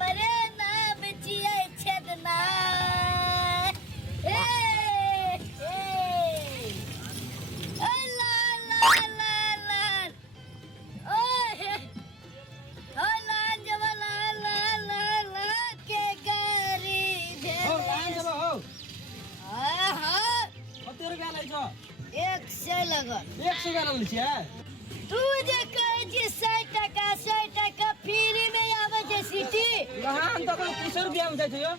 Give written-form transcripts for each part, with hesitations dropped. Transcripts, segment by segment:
हमरे नाम छियै छेदना एक से लगल 100 का लगल छियै तू जे कहै छी 100 टका फ्री में आवे छै सिटी लहान तो 30 रुपया में जाइ छै यो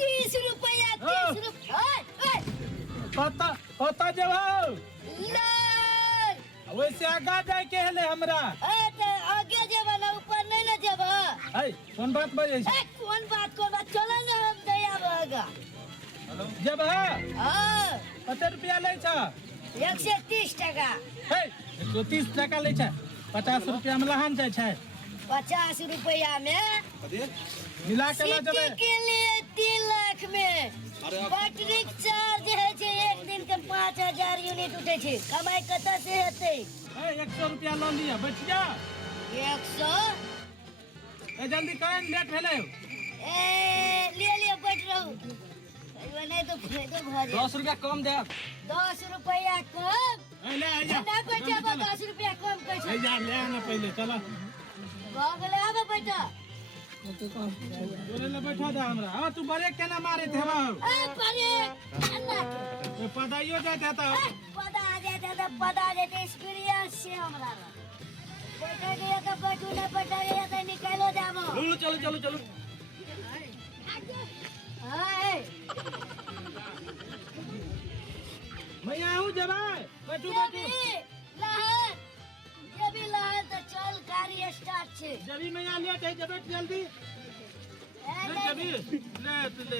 30 रुपया 30 रुपया कता जेबौ नहीं वैसे आगा जाए के हेले हमरा तो आगे जेबा ना ऊपर नहीं ना जेबा है कोन बात बजे छै कौन बात चलो ना हम दया आगा जब है हां कते रुपया ले छ 130 टका है 130 टका ले छ 50 रुपया में लहान जाय छै 50 रुपया में मिला के ला सिटी जबे के लिए 3 लाख में बैटरी चार्ज है छै एक दिन के 5000 यूनिट उठे छै कमाई कत से हेतै है 100 रुपया ल लिया बैठ जा 100 ए जल्दी कर लेट भेले ए ले बैठ रहू नहीं तो फायदो भ जाए 10 रुपया कम दे 10 रुपया कम ए ले आ जा ना बैठा 10 रुपया कम ए कैसे जा ले आना पहले चला गले आबे बैठा बोले ले बैठा दे हमरा हां तू बड़े केना मारे थे बा ए परे अल्लाह ए पदाइयो जाता था पता देते एक्सपीरियंस से हमरा बैठा गया तो बैठू ना बैठा गया तो निकालो जाबो चलो हाय मैं आऊं जबा बैठू ये भी लहर तो चल गाड़ी स्टार्ट छे जबी मैं आ लेट है जबे जल्दी ले जबी ले